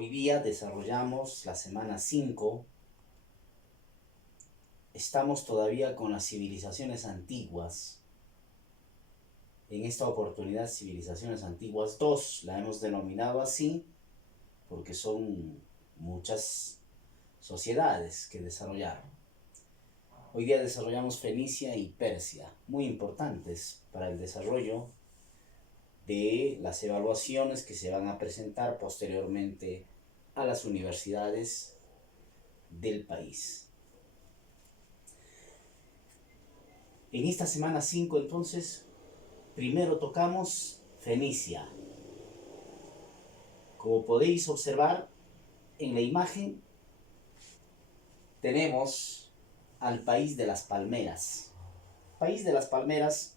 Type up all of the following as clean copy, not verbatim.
Hoy día desarrollamos la semana 5. Estamos todavía con las civilizaciones antiguas. En esta oportunidad, civilizaciones antiguas 2 la hemos denominado así porque son muchas sociedades que desarrollaron. Hoy día desarrollamos Fenicia y Persia, muy importantes para el desarrollo de las evaluaciones que se van a presentar posteriormente a las universidades del país. En esta semana 5 entonces, primero tocamos Fenicia. Como podéis observar en la imagen, tenemos al país de las palmeras. País de las palmeras,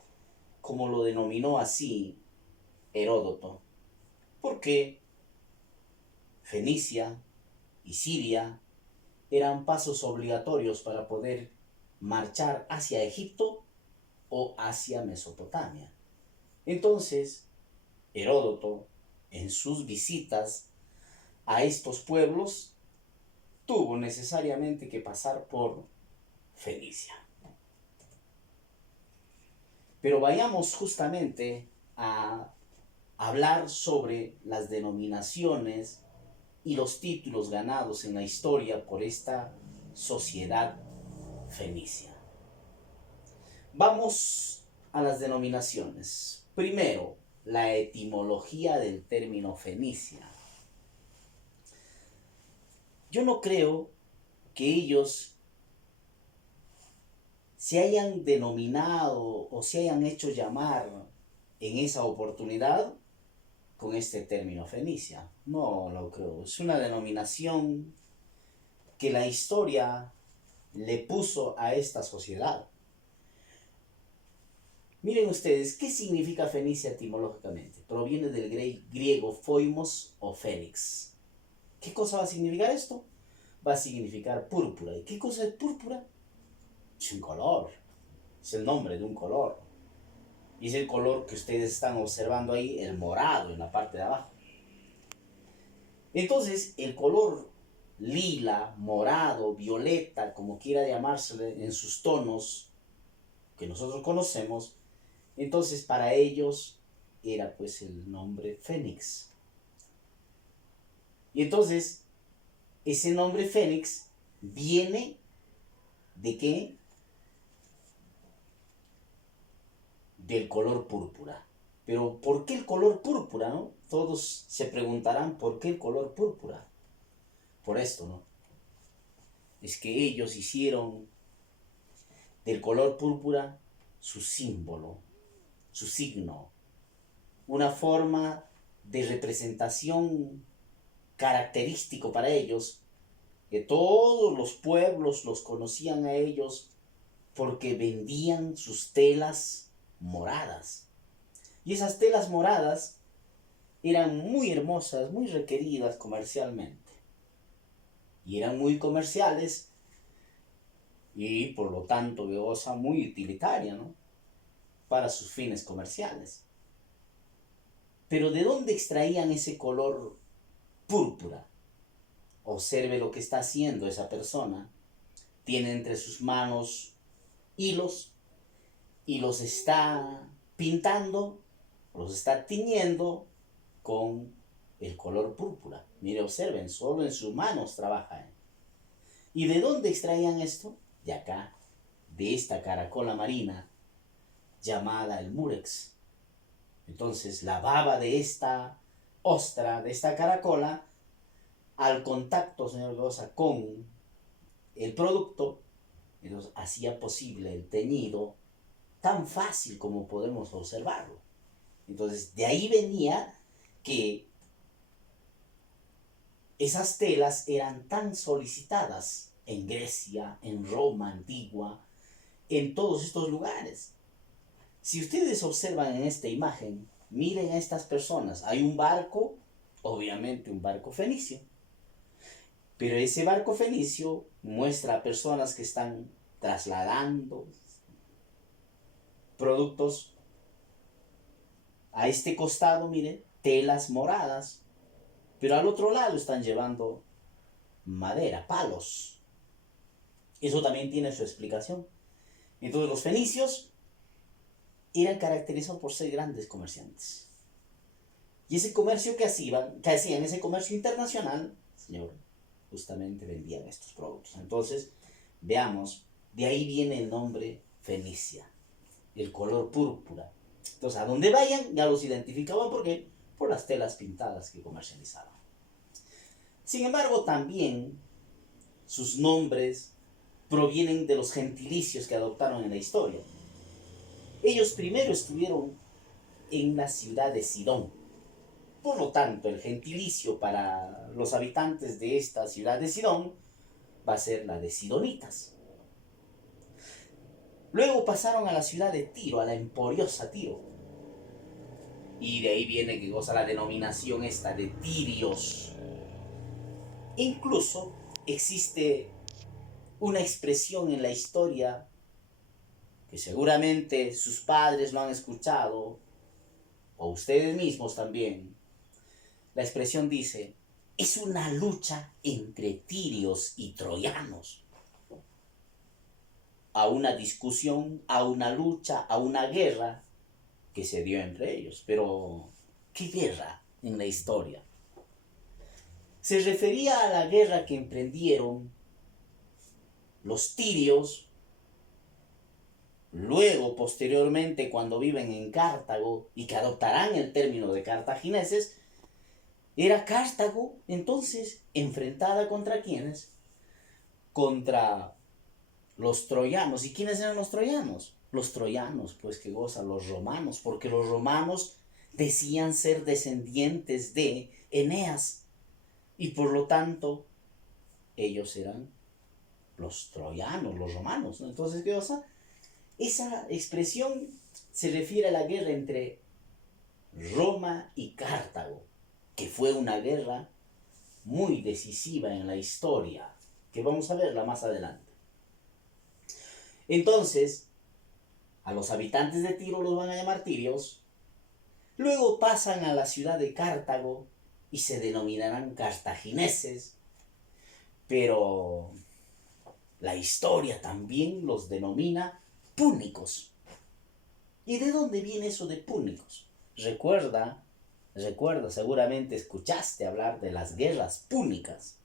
como lo denominó así Heródoto, porque Fenicia y Siria eran pasos obligatorios para poder marchar hacia Egipto o hacia Mesopotamia. Entonces, Heródoto, en sus visitas a estos pueblos, tuvo necesariamente que pasar por Fenicia. Pero vayamos justamente a hablar sobre las denominaciones y los títulos ganados en la historia por esta sociedad fenicia. Vamos a las denominaciones. Primero, la etimología del término Fenicia. Yo no creo que ellos se hayan denominado o se hayan hecho llamar en esa oportunidad con este término Fenicia. No lo creo. Es una denominación que la historia le puso a esta sociedad. Miren ustedes, ¿qué significa Fenicia etimológicamente? Proviene del griego foimos o fénix. ¿Qué cosa va a significar esto? Va a significar púrpura. ¿Y qué cosa es púrpura? Es un color. Es el nombre de un color. Y es el color que ustedes están observando ahí, el morado en la parte de abajo. Entonces, el color lila, morado, violeta, como quiera llamársele en sus tonos que nosotros conocemos, entonces para ellos era pues el nombre Fénix. Y entonces, ese nombre Fénix viene ¿de qué? Del color púrpura. Pero ¿por qué el color púrpura, no? Todos se preguntarán por qué el color púrpura. Por esto, ¿no? Es que ellos hicieron del color púrpura su símbolo, su signo, una forma de representación característico para ellos, que todos los pueblos los conocían a ellos porque vendían sus telas moradas. Y esas telas moradas eran muy hermosas, muy requeridas comercialmente. Y eran muy comerciales y por lo tanto cosa muy utilitaria, ¿no? Para sus fines comerciales. Pero ¿de dónde extraían ese color púrpura? Observe lo que está haciendo esa persona. Tiene entre sus manos hilos y los está pintando, los está tiñendo con el color púrpura. Mire, observen, solo en sus manos trabaja. ¿Y de dónde extraían esto? De acá, de esta caracola marina llamada el murex. Entonces, la baba de esta ostra, de esta caracola, al contacto, señor Goza, con el producto, entonces hacía posible el teñido tan fácil como podemos observarlo. Entonces, de ahí venía que esas telas eran tan solicitadas en Grecia, en Roma antigua, en todos estos lugares. Si ustedes observan en esta imagen, miren a estas personas. Hay un barco, obviamente un barco fenicio, pero ese barco fenicio muestra a personas que están trasladando productos. A este costado, miren, telas moradas. pero al otro lado están llevando madera, palos. Eso también tiene su explicación. Entonces los fenicios eran caracterizados por ser grandes comerciantes. Y ese comercio que hacían ese comercio internacional, señor, justamente vendían estos productos. Entonces, veamos, de ahí viene el nombre Fenicia, el color púrpura. Entonces, a donde vayan, ya los identificaban. ¿Por qué? Por las telas pintadas que comercializaban. Sin embargo, también sus nombres provienen de los gentilicios que adoptaron en la historia. Ellos primero estuvieron en la ciudad de Sidón. Por lo tanto, el gentilicio para los habitantes de esta ciudad de Sidón va a ser la de Sidonitas. Luego pasaron a la ciudad de Tiro, a la emporiosa Tiro. Y de ahí viene que goza la denominación esta de Tirios. Incluso existe una expresión en la historia que seguramente sus padres lo han escuchado, o ustedes mismos también. La expresión dice, es una lucha entre tirios y troyanos. A una discusión, a una lucha, a una guerra que se dio entre ellos. Pero, ¿qué guerra en la historia? Se refería a la guerra que emprendieron los tirios, luego, posteriormente, cuando viven en Cartago y que adoptarán el término de cartagineses. Era Cartago, entonces, enfrentada ¿contra quiénes? Contra los troyanos. ¿Y quiénes eran los troyanos? Los troyanos, pues que gozan los romanos, porque los romanos decían ser descendientes de Eneas. Y por lo tanto, ellos eran los troyanos, los romanos, ¿no? Entonces, ¿qué cosa? Esa expresión se refiere a la guerra entre Roma y Cartago, que fue una guerra muy decisiva en la historia, que vamos a verla más adelante. Entonces, a los habitantes de Tiro los van a llamar tirios, luego pasan a la ciudad de Cartago y se denominarán cartagineses, pero la historia también los denomina púnicos. ¿Y de dónde viene eso de púnicos? Recuerda, seguramente escuchaste hablar de las guerras púnicas.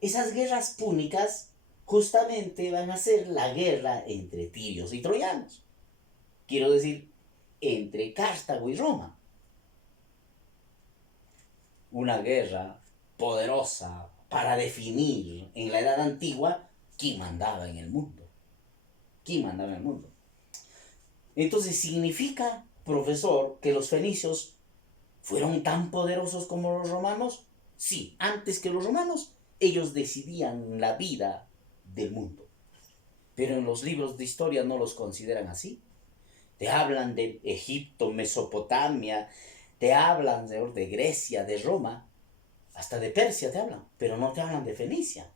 Esas guerras púnicas justamente van a ser la guerra entre tirios y troyanos. Quiero decir, entre Cartago y Roma. Una guerra poderosa para definir en la Edad Antigua quién mandaba en el mundo. ¿Quién mandaba en el mundo? Entonces, ¿significa, profesor, que los fenicios fueron tan poderosos como los romanos? Sí, antes que los romanos, ellos decidían la vida del mundo. Pero en los libros de historia no los consideran así. Te hablan de Egipto, Mesopotamia, te hablan de Grecia, de Roma, hasta de Persia te hablan, pero no te hablan de Fenicia.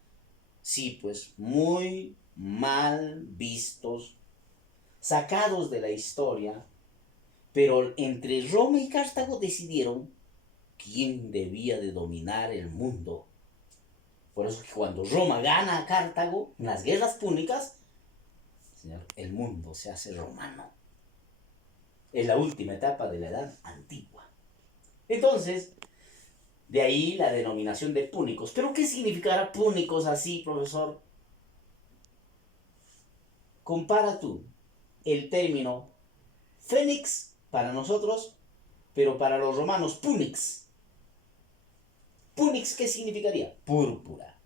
Sí, pues muy mal vistos, sacados de la historia, pero entre Roma y Cartago decidieron quién debía de dominar el mundo. Por eso que cuando Roma gana a Cartago en las guerras púnicas, señor, el mundo se hace romano. Es la última etapa de la Edad Antigua. Entonces, de ahí la denominación de púnicos. ¿Pero qué significará púnicos así, profesor? Compara tú el término fénix para nosotros, pero para los romanos punix. Punix, ¿qué significaría? Púrpura,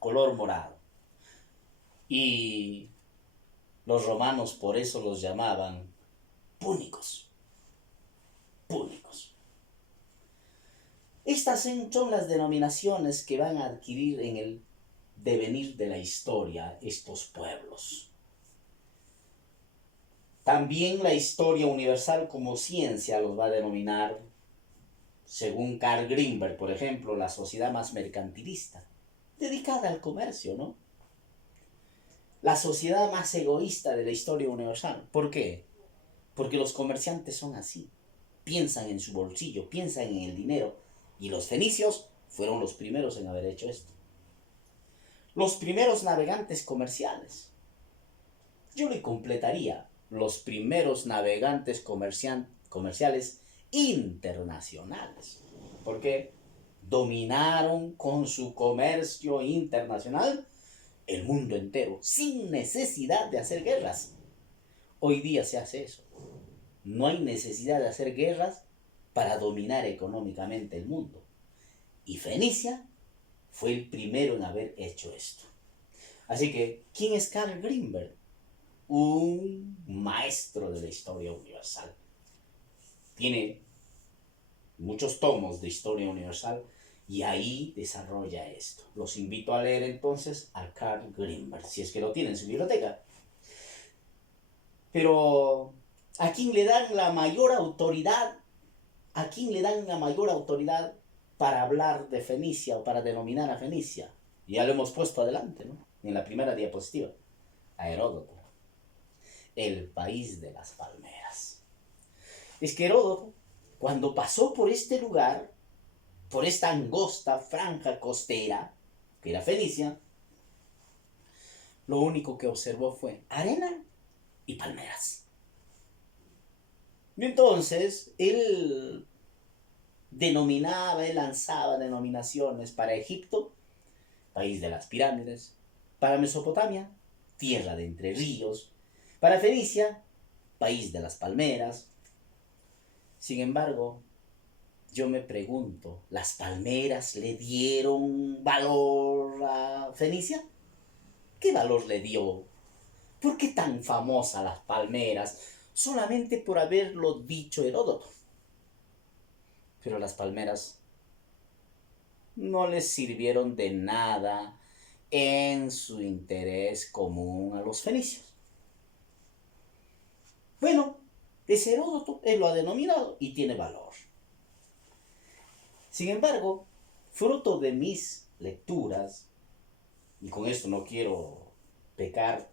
color morado. Y los romanos por eso los llamaban púnicos. Púnicos. Estas son las denominaciones que van a adquirir en el devenir de la historia estos pueblos. También la historia universal como ciencia los va a denominar, según Carl Grimberg, por ejemplo, la sociedad más mercantilista, dedicada al comercio, ¿no? La sociedad más egoísta de la historia universal. ¿Por qué? Porque los comerciantes son así. Piensan en su bolsillo, piensan en el dinero. Y los fenicios fueron los primeros en haber hecho esto. Los primeros navegantes comerciales. Yo le completaría los primeros navegantes comerciales internacionales. Porque dominaron con su comercio internacional el mundo entero, sin necesidad de hacer guerras. Hoy día se hace eso. No hay necesidad de hacer guerras para dominar económicamente el mundo. Y Fenicia fue el primero en haber hecho esto. Así que, ¿quién es Carl Grimberg? Un maestro de la historia universal. Tiene muchos tomos de historia universal y ahí desarrolla esto. Los invito a leer entonces a Carl Grimberg, si es que lo tienen en su biblioteca. Pero, ¿a quién le dan la mayor autoridad? ¿A quién le dan la mayor autoridad para hablar de Fenicia o para denominar a Fenicia? Ya lo hemos puesto adelante, ¿no? En la primera diapositiva. A Heródoto. El país de las palmeras. Es que Heródoto, cuando pasó por este lugar, por esta angosta franja costera, que era Fenicia, lo único que observó fue arena y palmeras. Y entonces, él lanzaba denominaciones para Egipto, país de las pirámides, para Mesopotamia, tierra de entre ríos, para Fenicia, país de las palmeras. Sin embargo, yo me pregunto, ¿las palmeras le dieron valor a Fenicia? ¿Qué valor le dio? ¿Por qué tan famosa las palmeras? Solamente por haberlo dicho Heródoto. Pero las palmeras no les sirvieron de nada en su interés común a los fenicios. Bueno, es Heródoto, él lo ha denominado y tiene valor. Sin embargo, fruto de mis lecturas, y con esto no quiero pecar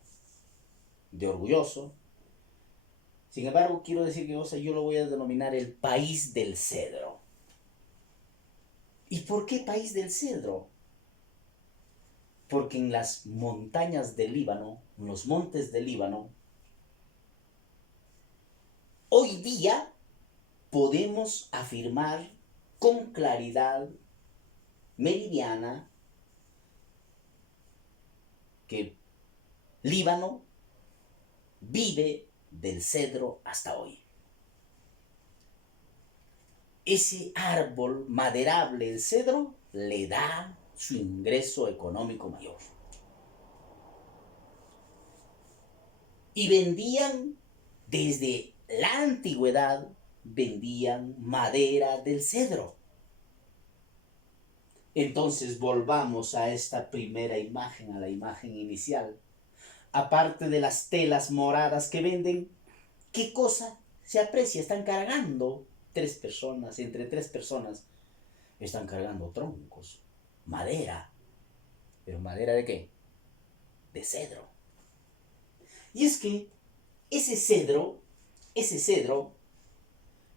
de orgulloso, sin embargo quiero decir que yo lo voy a denominar el país del cedro. ¿Y por qué país del cedro? Porque en las montañas del Líbano, en los montes del Líbano, hoy día podemos afirmar con claridad meridiana que Líbano vive del cedro hasta hoy. Ese árbol maderable, el cedro, le da su ingreso económico mayor. Y vendían, desde la antigüedad, vendían madera del cedro. Entonces volvamos a esta primera imagen, a la imagen inicial. Aparte de las telas moradas que venden, ¿qué cosa se aprecia? Están cargando entre tres personas, están cargando troncos, madera. ¿Pero madera de qué? De cedro. Y es que ese cedro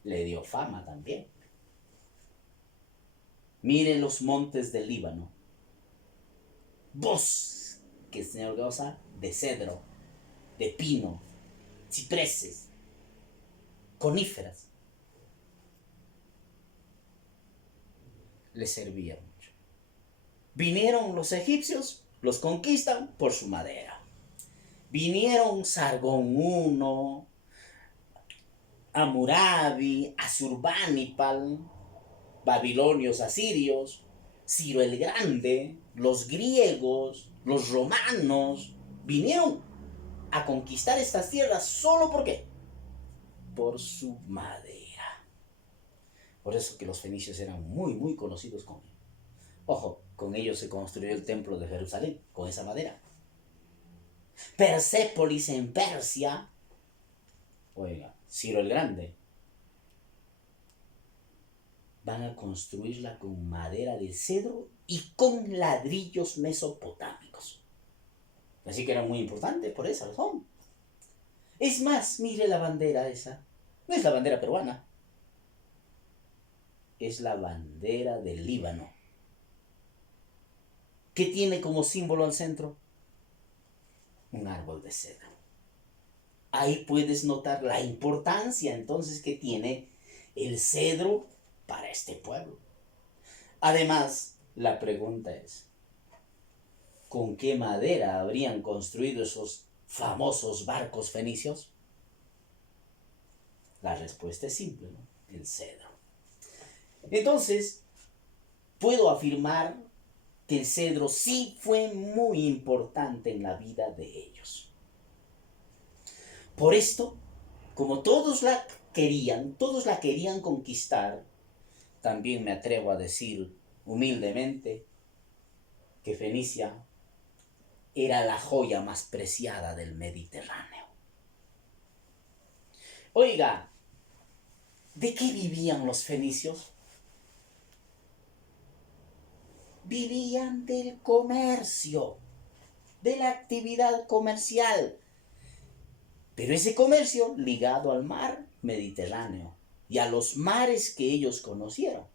le dio fama también. Miren los montes del Líbano. Bosque, señor Gausa, de cedro, de pino, cipreses, coníferas. Les servía mucho. Vinieron los egipcios, los conquistan por su madera. Vinieron Sargón I, Hammurabi, Asurbanipal, babilonios, asirios, Ciro el Grande, los griegos, los romanos, vinieron a conquistar estas tierras solo ¿por qué? Por su madera. Por eso que los fenicios eran muy, muy conocidos con ellos. Ojo, con ellos se construyó el templo de Jerusalén, con esa madera. Persépolis en Persia, oiga, Ciro el Grande, van a construirla con madera de cedro y con ladrillos mesopotámicos. Así que era muy importante por esa razón. Es más, mire la bandera esa. No es la bandera peruana. es la bandera del Líbano. ¿Qué tiene como símbolo al centro? Un árbol de cedro. Ahí puedes notar la importancia entonces que tiene el cedro para este pueblo. Además, la pregunta es, ¿con qué madera habrían construido esos famosos barcos fenicios? La respuesta es simple, ¿no? El cedro. Entonces, puedo afirmar que el cedro sí fue muy importante en la vida de ellos. Por esto, como todos la querían conquistar, también me atrevo a decir humildemente que Fenicia era la joya más preciada del Mediterráneo. Oiga, ¿de qué vivían los fenicios? Vivían del comercio, de la actividad comercial. Pero ese comercio ligado al mar Mediterráneo y a los mares que ellos conocieron.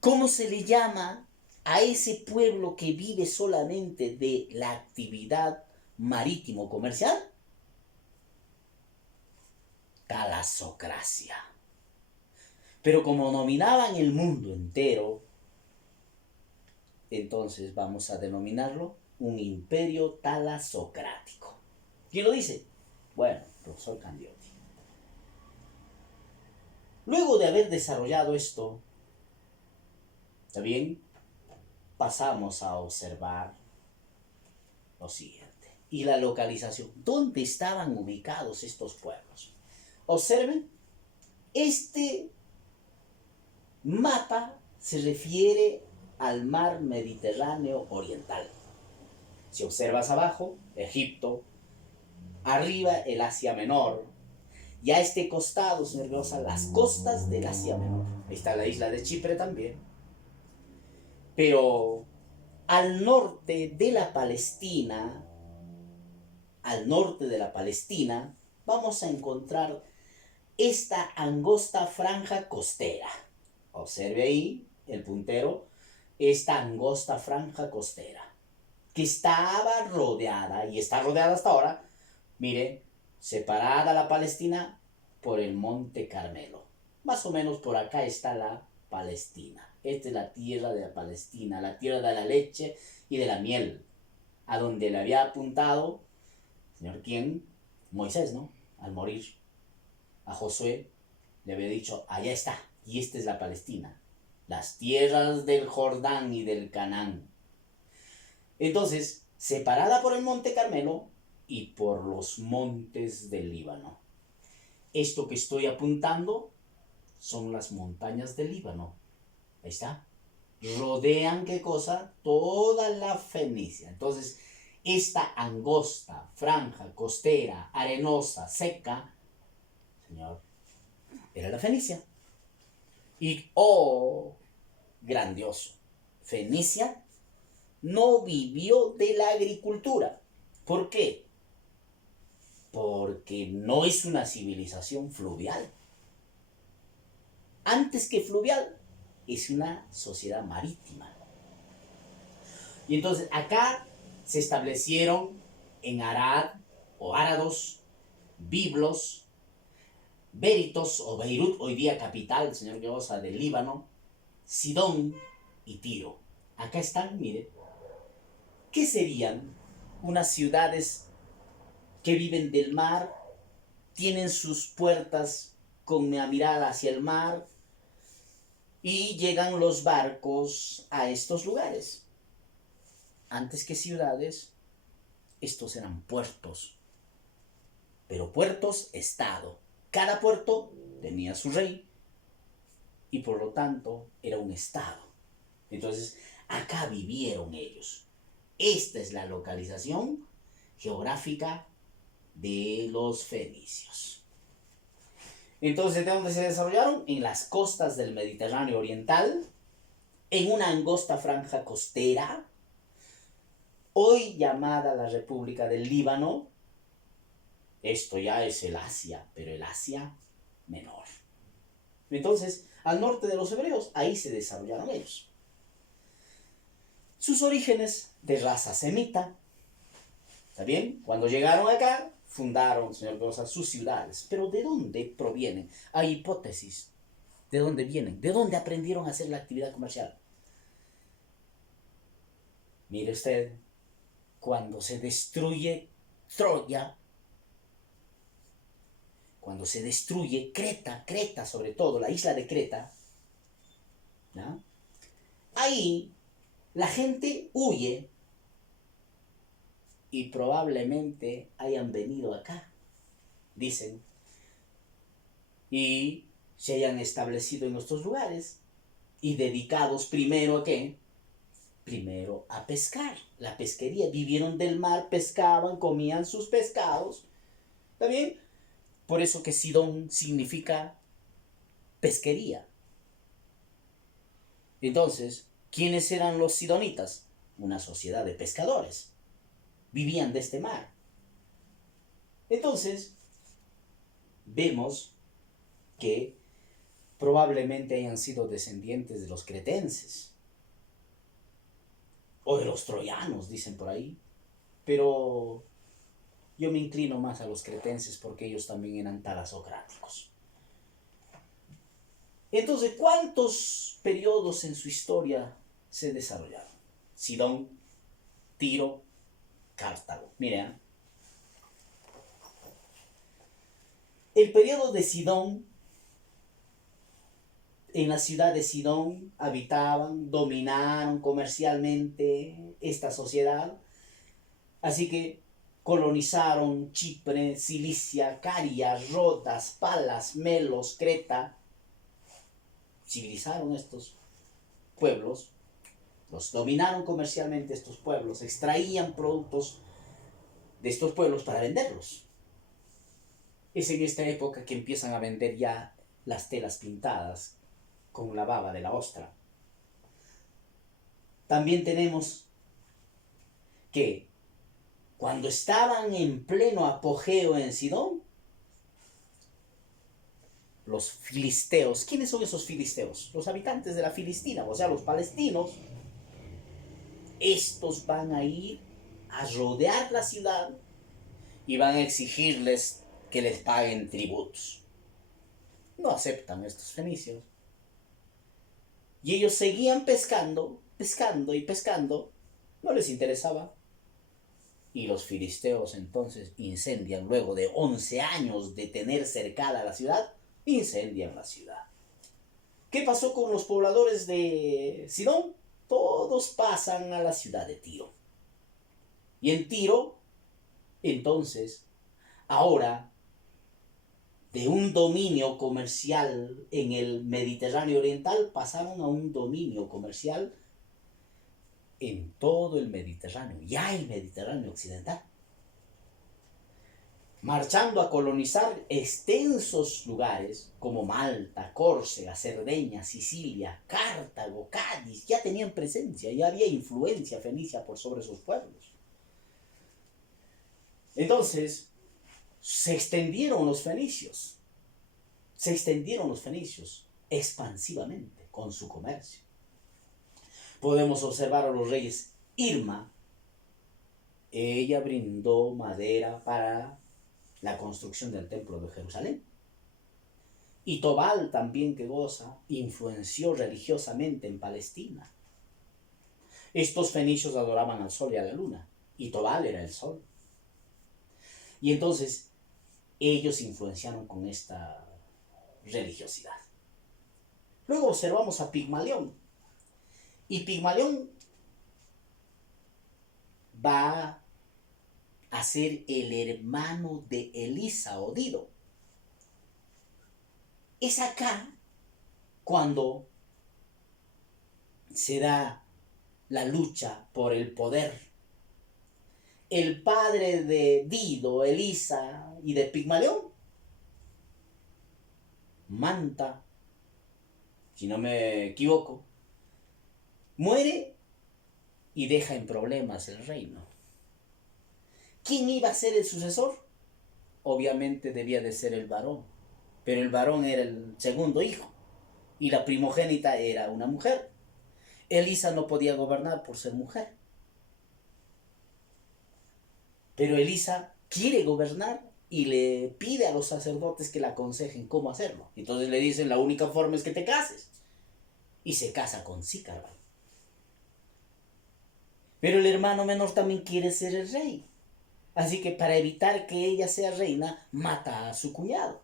¿Cómo se le llama a ese pueblo que vive solamente de la actividad marítimo-comercial? Talasocracia. Pero como dominaban el mundo entero, entonces vamos a denominarlo un imperio talasocrático. ¿Quién lo dice? Bueno, profesor Candiotti. Luego de haber desarrollado esto, ¿está bien? Pasamos a observar lo siguiente. Y la localización. ¿Dónde estaban ubicados estos pueblos? Observen, este mapa se refiere al mar Mediterráneo oriental. Si observas abajo, Egipto, arriba el Asia Menor, y a este costado, señor Grosa, las costas del Asia Menor. Ahí está la isla de Chipre también. Pero al norte de la Palestina, vamos a encontrar esta angosta franja costera. Observe ahí el puntero, esta angosta franja costera, que estaba rodeada, y está rodeada hasta ahora, mire, separada la Palestina por el Monte Carmelo. Más o menos por acá está la Palestina. Esta es la tierra de la Palestina, la tierra de la leche y de la miel, a donde le había apuntado, ¿señor quién? Moisés, ¿no? Al morir a Josué, le había dicho, allá está, y esta es la Palestina, las tierras del Jordán y del Canaán. Entonces, separada por el Monte Carmelo y por los montes del Líbano. Esto que estoy apuntando son las montañas del Líbano. Ahí está. Rodean, ¿qué cosa? Toda la Fenicia. Entonces, esta angosta, franja, costera, arenosa, seca, señor, era la Fenicia. Y, oh, grandioso, Fenicia no vivió de la agricultura. ¿Por qué? Porque no es una civilización fluvial. Antes que fluvial, es una sociedad marítima. Y entonces acá se establecieron en Arad o Árados, Biblos, Béritos o Beirut, hoy día capital, señor Grosa, del Líbano, Sidón y Tiro. Acá están, mire, ¿qué serían unas ciudades que viven del mar, tienen sus puertas con la mirada hacia el mar y llegan los barcos a estos lugares? Antes que ciudades, estos eran puertos, pero puertos-estado. Cada puerto tenía su rey y por lo tanto era un estado. Entonces, acá vivieron ellos. Esta es la localización geográfica de los fenicios. Entonces, ¿de dónde se desarrollaron? En las costas del Mediterráneo oriental, en una angosta franja costera, hoy llamada la República del Líbano. Esto ya es el Asia, pero el Asia menor. Entonces, al norte de los hebreos, ahí se desarrollaron ellos. Sus orígenes de raza semita, ¿está bien? Cuando llegaron acá, fundaron, señor Rosa, sus ciudades. Pero ¿de dónde provienen? Hay hipótesis. ¿De dónde vienen? ¿De dónde aprendieron a hacer la actividad comercial? Mire usted, cuando se destruye Troya, cuando se destruye Creta sobre todo, la isla de Creta, ¿no? Ahí la gente huye y probablemente hayan venido acá, dicen, y se hayan establecido en nuestros lugares y dedicados primero a ¿qué? Primero a pescar, la pesquería. Vivieron del mar, pescaban, comían sus pescados. ¿Está bien? Por eso que Sidón significa pesquería. Entonces, ¿quiénes eran los sidonitas? Una sociedad de pescadores. Vivían de este mar. Entonces, vemos que probablemente hayan sido descendientes de los cretenses o de los troyanos, dicen por ahí, pero yo me inclino más a los cretenses porque ellos también eran talasocráticos. Entonces, ¿cuántos periodos en su historia se desarrollaron? Sidón, Tiro, Cartago. Miren, el periodo de Sidón, en la ciudad de Sidón habitaban, dominaron comercialmente esta sociedad, así que colonizaron Chipre, Cilicia, Caria, Rodas, Palas, Melos, Creta. Civilizaron estos pueblos, los dominaron comercialmente estos pueblos, extraían productos de estos pueblos para venderlos. Es en esta época que empiezan a vender ya las telas pintadas con la baba de la ostra. También tenemos que cuando estaban en pleno apogeo en Sidón, los filisteos, ¿quiénes son esos filisteos? Los habitantes de la Filistina, o sea, los palestinos. Estos van a ir a rodear la ciudad y van a exigirles que les paguen tributos. No aceptan estos fenicios. Y ellos seguían pescando, pescando y pescando. No les interesaba. Y los filisteos entonces incendian, luego de 11 años de tener cercada la ciudad, incendian la ciudad. ¿Qué pasó con los pobladores de Sidón? Todos pasan a la ciudad de Tiro. Y en Tiro, entonces, ahora, de un dominio comercial en el Mediterráneo Oriental, pasaron a un dominio comercial en todo el Mediterráneo, ya el Mediterráneo Occidental. Marchando a colonizar extensos lugares como Malta, Córcega, Cerdeña, Sicilia, Cartago, Cádiz, ya tenían presencia, ya había influencia fenicia por sobre sus pueblos. Entonces, se extendieron los fenicios expansivamente con su comercio. Podemos observar a los reyes Irma. Ella brindó madera para la construcción del templo de Jerusalén. Y Tobal también, que goza, influenció religiosamente en Palestina. Estos fenicios adoraban al sol y a la luna, y Tobal era el sol. Y entonces ellos influenciaron con esta religiosidad. Luego observamos a Pigmalión. Y Pigmalión va a ser el hermano de Elisa o Dido. Es acá cuando se da la lucha por el poder. El padre de Dido, Elisa y de Pigmalión, Manta, si no me equivoco, muere y deja en problemas el reino. ¿Quién iba a ser el sucesor? Obviamente debía de ser el varón, pero el varón era el segundo hijo. y la primogénita era una mujer. Elisa no podía gobernar por ser mujer. Pero Elisa quiere gobernar y le pide a los sacerdotes que le aconsejen cómo hacerlo. Entonces le dicen, la única forma es que te cases. Y se casa con Sicarban. Pero el hermano menor también quiere ser el rey. Así que para evitar que ella sea reina, mata a su cuñado,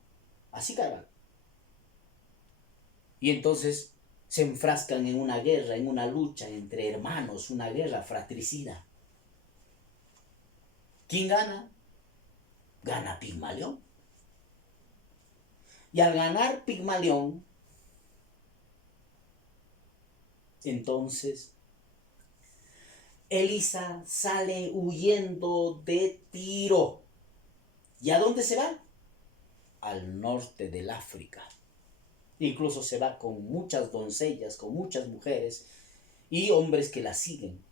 a Sicarban. Y entonces se enfrascan en una guerra, en una lucha entre hermanos, una guerra fratricida. ¿Quién gana? Gana Pigmalión. Y al ganar Pigmalión, entonces Elisa sale huyendo de Tiro. ¿Y a dónde se va? Al norte del África. Incluso se va con muchas doncellas, con muchas mujeres y hombres que la siguen.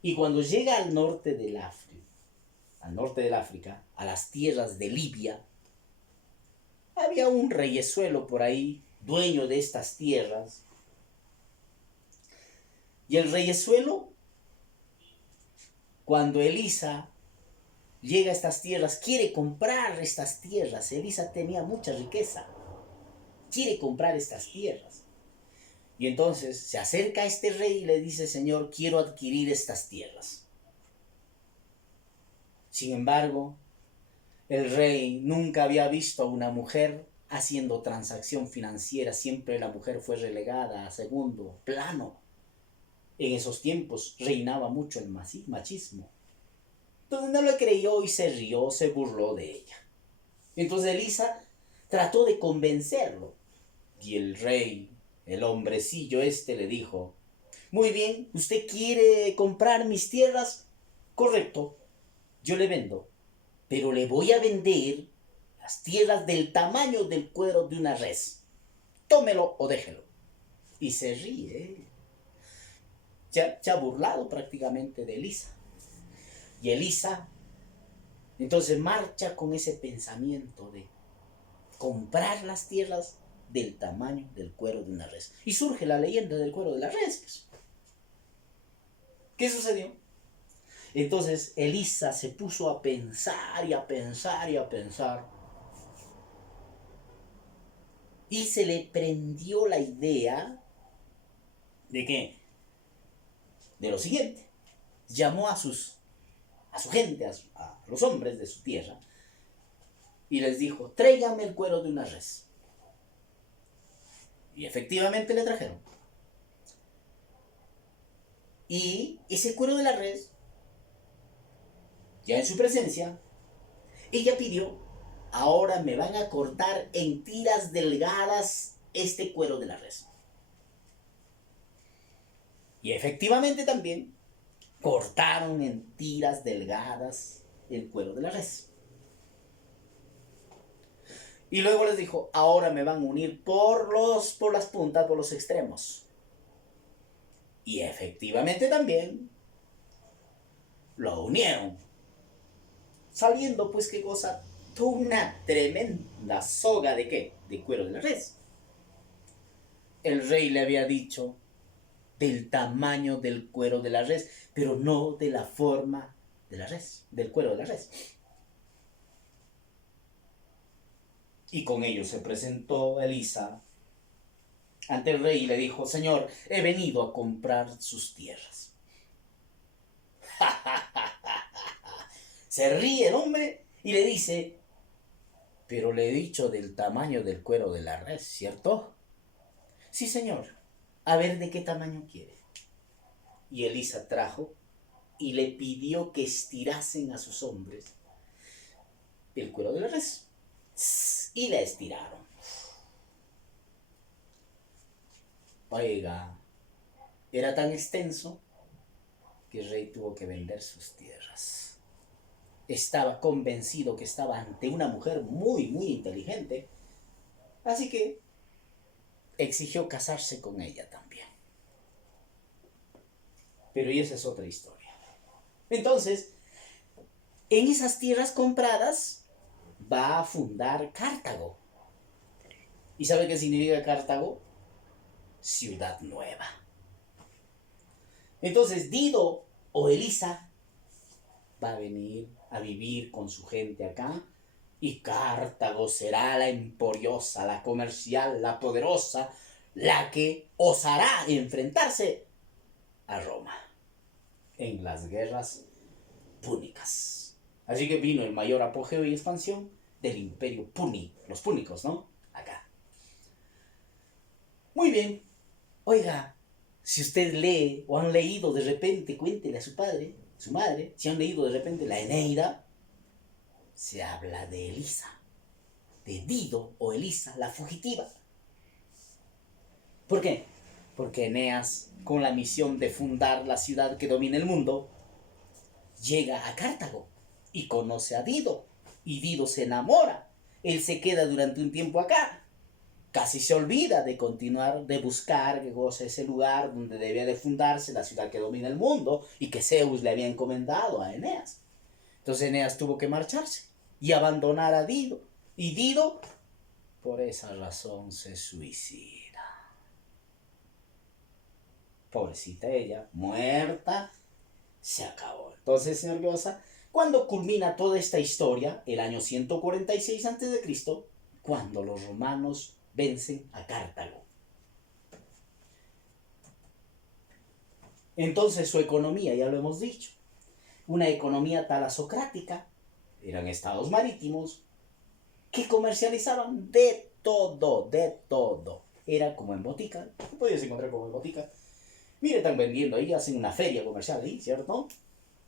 Y cuando llega al norte del África, a las tierras de Libia, había un reyesuelo por ahí, dueño de estas tierras. Y el reyesuelo, cuando Elisa llega a estas tierras, quiere comprar estas tierras. Elisa tenía mucha riqueza. Quiere comprar estas tierras. Y entonces se acerca a este rey y le dice, Señor, quiero adquirir estas tierras. Sin embargo, el rey nunca había visto a una mujer haciendo transacción financiera. Siempre la mujer fue relegada a segundo plano. En esos tiempos reinaba mucho el machismo. Entonces no le creyó y se rió, se burló de ella. Entonces Elisa trató de convencerlo. Y el rey, el hombrecillo le dijo, muy bien, ¿usted quiere comprar mis tierras? Correcto, yo le vendo, pero le voy a vender las tierras del tamaño del cuero de una res. Tómelo o déjelo. Y se ríe. Se ha burlado prácticamente de Elisa. Y Elisa entonces marcha con ese pensamiento de comprar las tierras del tamaño del cuero de una res. Y surge la leyenda del cuero de la res. ¿Qué sucedió? Entonces Elisa se puso a pensar y a pensar y a pensar. Y se le prendió la idea de qué? De lo siguiente. Llamó a su gente, a los hombres de su tierra, y les dijo, tráigame el cuero de una res. Y efectivamente le trajeron. Y ese cuero de la res, ya en su presencia, ella pidió, ahora me van a cortar en tiras delgadas este cuero de la res. Y efectivamente también cortaron en tiras delgadas el cuero de la res. Y luego les dijo, ahora me van a unir por las puntas, por los extremos. Y efectivamente también lo unieron. Saliendo pues qué cosa, toda una tremenda soga de ¿qué? De cuero de la res. El rey le había dicho del tamaño del cuero de la res, pero no de la forma de la res, del cuero de la res. Y con ello se presentó Elisa ante el rey y le dijo, Señor, he venido a comprar sus tierras. Se ríe el hombre y le dice, pero le he dicho del tamaño del cuero de la res, ¿cierto? Sí, señor. A ver de qué tamaño quiere. Y Elisa trajo y le pidió que estirasen a sus hombres el cuero de la res. Y la estiraron. Oiga, era tan extenso que el rey tuvo que vender sus tierras. Estaba convencido que estaba ante una mujer muy, muy inteligente, así que exigió casarse con ella también. Pero esa es otra historia. Entonces, en esas tierras compradas va a fundar Cartago. ¿Y sabe qué significa Cartago? Ciudad nueva. Entonces Dido o Elisa va a venir a vivir con su gente acá, y Cartago será la emporiosa, la comercial, la poderosa, la que osará enfrentarse a Roma en las guerras púnicas. Así que vino el mayor apogeo y expansión del imperio puni, los púnicos, ¿no? Acá. Muy bien. Oiga, si usted lee o han leído de repente, cuéntele a su padre, su madre, si han leído de repente la Eneida, se habla de Elisa, de Dido o Elisa, la fugitiva. ¿Por qué? Porque Eneas, con la misión de fundar la ciudad que domina el mundo, llega a Cartago y conoce a Dido, y Dido se enamora. Él se queda durante un tiempo acá, casi se olvida de continuar, de buscar que goce ese lugar donde debía de fundarse la ciudad que domina el mundo y que Zeus le había encomendado a Eneas. Entonces Eneas tuvo que marcharse y abandonar a Dido. Y Dido, por esa razón, se suicida. Pobrecita ella, muerta, se acabó. Entonces, señor Llosa, cuando culmina toda esta historia, el año 146 a.C., cuando los romanos vencen a Cartago. Entonces su economía, ya lo hemos dicho, una economía talasocrática, eran estados marítimos que comercializaban de todo, de todo. Era como en botica, podías encontrar como en botica. Mire, están vendiendo ahí, hacen una feria comercial ahí, ¿cierto?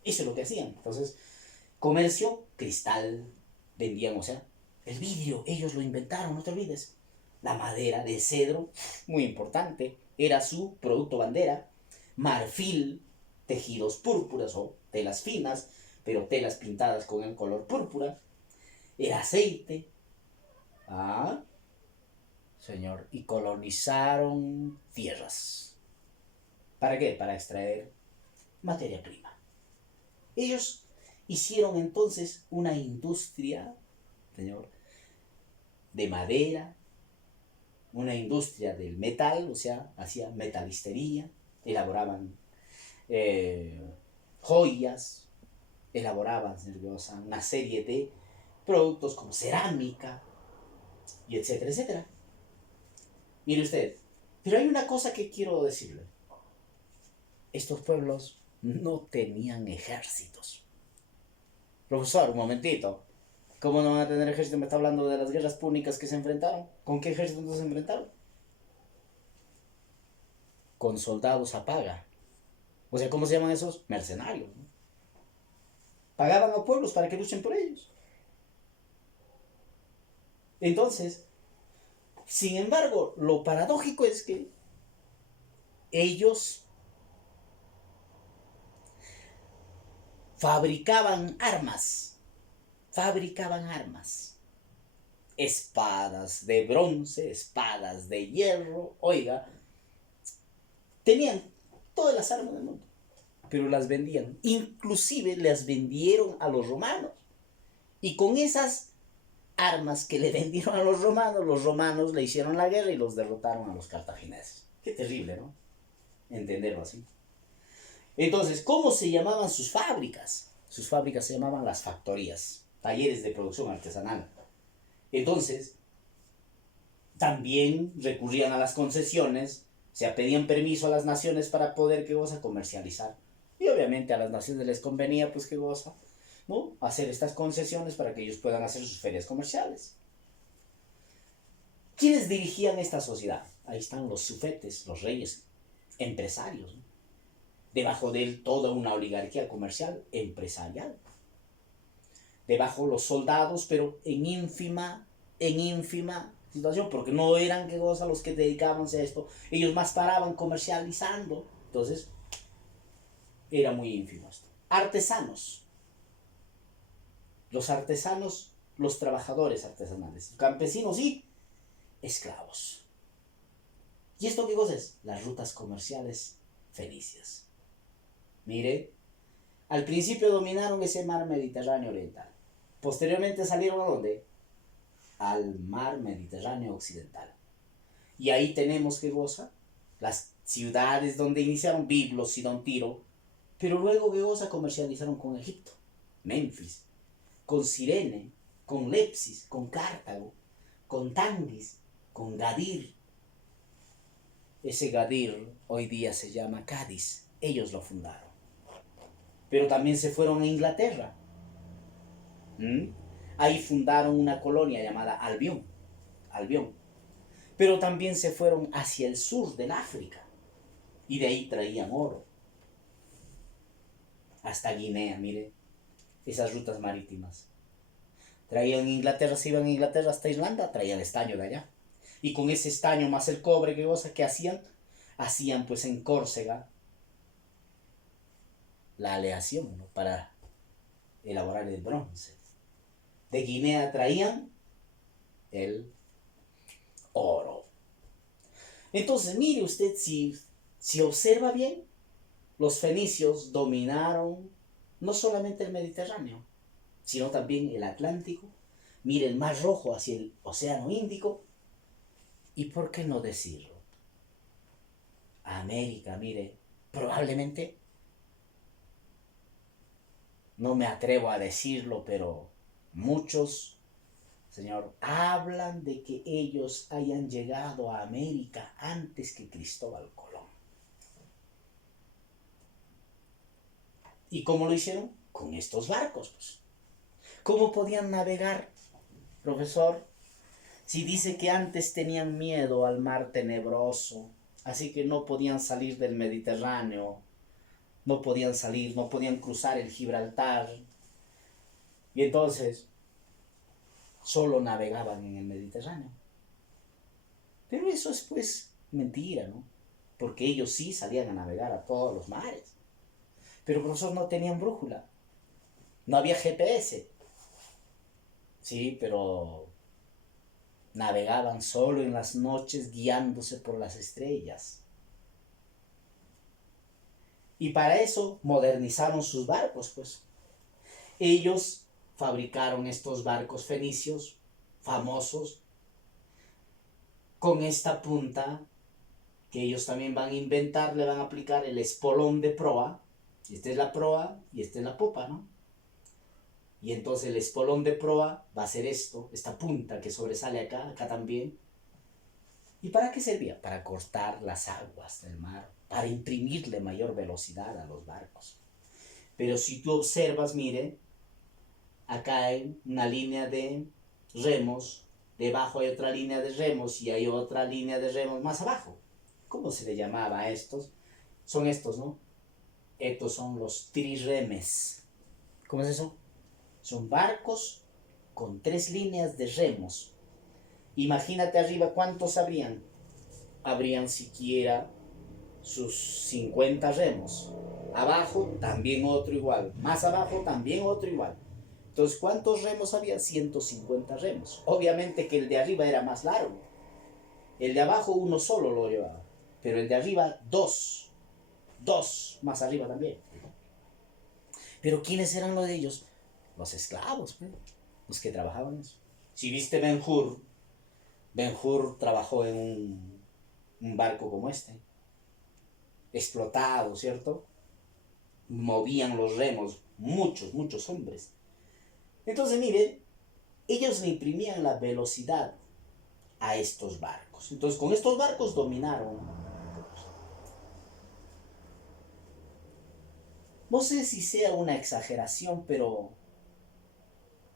Eso es lo que hacían. Entonces, comercio, cristal, vendían, o sea, el vidrio, ellos lo inventaron, no te olvides. La madera de cedro, muy importante, era su producto bandera. Marfil, tejidos púrpuras o telas finas, pero telas pintadas con el color púrpura. El aceite. Ah, señor. Y colonizaron tierras. ¿Para qué? Para extraer materia prima. Ellos hicieron entonces una industria, señor, de madera, una industria del metal, o sea, hacían metalistería, elaboraban joyas, elaboraban, señor, una serie de productos como cerámica, y etcétera, etcétera. Mire usted, pero hay una cosa que quiero decirle. Estos pueblos no tenían ejércitos. Profesor, un momentito. ¿Cómo no van a tener ejército? Me está hablando de las guerras púnicas que se enfrentaron. ¿Con qué ejército se enfrentaron? Con soldados a paga. O sea, ¿cómo se llaman esos? Mercenarios, ¿no? Pagaban a pueblos para que luchen por ellos. Entonces, sin embargo, lo paradójico es que ellos fabricaban armas, espadas de bronce, espadas de hierro, oiga, tenían todas las armas del mundo, pero las vendían, inclusive las vendieron a los romanos, y con esas armas que le vendieron a los romanos le hicieron la guerra y los derrotaron a los cartagineses. Qué terrible, ¿no? Entenderlo así. Entonces, ¿cómo se llamaban sus fábricas? Sus fábricas se llamaban las factorías, talleres de producción artesanal. Entonces, también recurrían a las concesiones, o sea, pedían permiso a las naciones para poder, ¿qué cosa? Comercializar. Y obviamente a las naciones les convenía, pues, ¿qué cosa? ¿No? Hacer estas concesiones para que ellos puedan hacer sus ferias comerciales. ¿Quiénes dirigían esta sociedad? Ahí están los sufetes, los reyes, empresarios, ¿no? Debajo de él toda una oligarquía comercial, empresarial. Debajo los soldados, pero en ínfima situación, porque no eran, ¿qué cosa?, los que dedicaban a esto. Ellos más paraban comercializando. Entonces, era muy ínfimo esto. Artesanos. Los artesanos, los trabajadores artesanales. Campesinos y esclavos. ¿Y esto qué cosa es? Las rutas comerciales fenicias. Mire, al principio dominaron ese mar Mediterráneo oriental. Posteriormente salieron ¿a dónde? Al mar Mediterráneo occidental. Y ahí tenemos que goza las ciudades donde iniciaron Biblos, Sidón, Tiro, pero luego que goza comercializaron con Egipto, Memphis, con Cirene, con Lepsis, con Cartago, con Tangis, con Gadir. Ese Gadir hoy día se llama Cádiz, ellos lo fundaron. Pero también se fueron a Inglaterra. Ahí fundaron una colonia llamada Albión. Pero también se fueron hacia el sur del África. Y de ahí traían oro. Hasta Guinea, mire. Esas rutas marítimas. Traían Inglaterra, se iban a Inglaterra hasta Irlanda, traían estaño de allá. Y con ese estaño más el cobre, ¿qué hacían? Hacían pues en Córcega la aleación, ¿no? Para elaborar el bronce. De Guinea traían el oro. Entonces, mire usted, si observa bien, los fenicios dominaron no solamente el Mediterráneo, sino también el Atlántico. Mire, el Mar Rojo hacia el Océano Índico. ¿Y por qué no decirlo? América, mire, probablemente, no me atrevo a decirlo, pero muchos, Señor, hablan de que ellos hayan llegado a América antes que Cristóbal Colón. ¿Y cómo lo hicieron? Con estos barcos, pues. ¿Cómo podían navegar, profesor? Si dice que antes tenían miedo al mar tenebroso, así que no podían salir del Mediterráneo, no podían cruzar el Gibraltar, y entonces solo navegaban en el Mediterráneo. Pero eso es pues mentira, ¿no? Porque ellos sí salían a navegar a todos los mares. Pero profesor, no tenían brújula, no había GPS. Sí, pero navegaban solo en las noches guiándose por las estrellas. Y para eso modernizaron sus barcos, pues. Ellos fabricaron estos barcos fenicios famosos con esta punta que ellos también van a inventar, le van a aplicar el espolón de proa. Y esta es la proa y esta es la popa, ¿no? Y entonces el espolón de proa va a ser esta punta que sobresale acá también. ¿Y para qué servía? Para cortar las aguas del mar, para imprimirle mayor velocidad a los barcos. Pero si tú observas, mire, acá hay una línea de remos, debajo hay otra línea de remos y hay otra línea de remos más abajo. ¿Cómo se le llamaba a estos? Son estos, ¿no? Estos son los trirremes. ¿Cómo es eso? Son barcos con 3 líneas de remos. Imagínate arriba cuántos habrían. Habrían siquiera sus 50 remos. Abajo también otro igual. Más abajo también otro igual. Entonces, ¿cuántos remos había? 150 remos. Obviamente que el de arriba era más largo. El de abajo uno solo lo llevaba. Pero el de arriba dos más arriba también. Pero ¿quiénes eran los de ellos? Los esclavos, los que trabajaban eso. Si viste Ben-Hur trabajó en un barco como este, explotado, ¿cierto? Movían los remos, muchos hombres. Entonces, miren, ellos le imprimían la velocidad a estos barcos. Entonces, con estos barcos dominaron. No sé si sea una exageración, pero